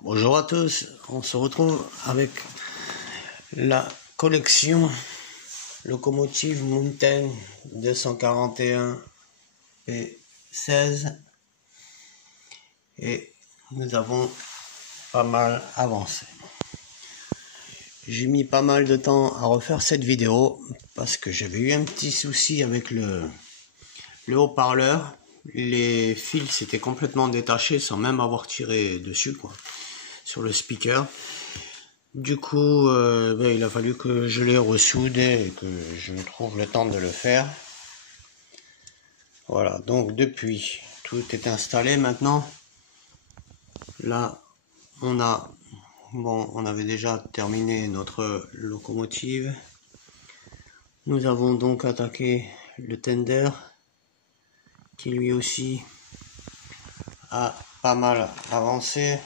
Bonjour à tous, on se retrouve avec la collection Locomotive Mountain 241 et 16 et nous avons pas mal avancé. J'ai mis pas mal de temps à refaire cette vidéo parce que j'avais eu un petit souci avec le haut-parleur. Les fils s'étaient complètement détachés sans même avoir tiré dessus, quoi, sur le speaker. Du coup, il a fallu que je les ressoude et que je trouve le temps de le faire. Voilà, donc depuis, tout est installé maintenant. Là, on avait déjà terminé notre locomotive. Nous avons donc attaqué le tender, qui lui aussi a pas mal avancé.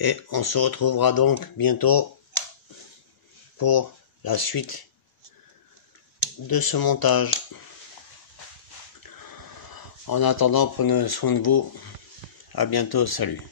Et on se retrouvera donc bientôt pour la suite de ce montage. En attendant, prenez soin de vous. À bientôt, salut.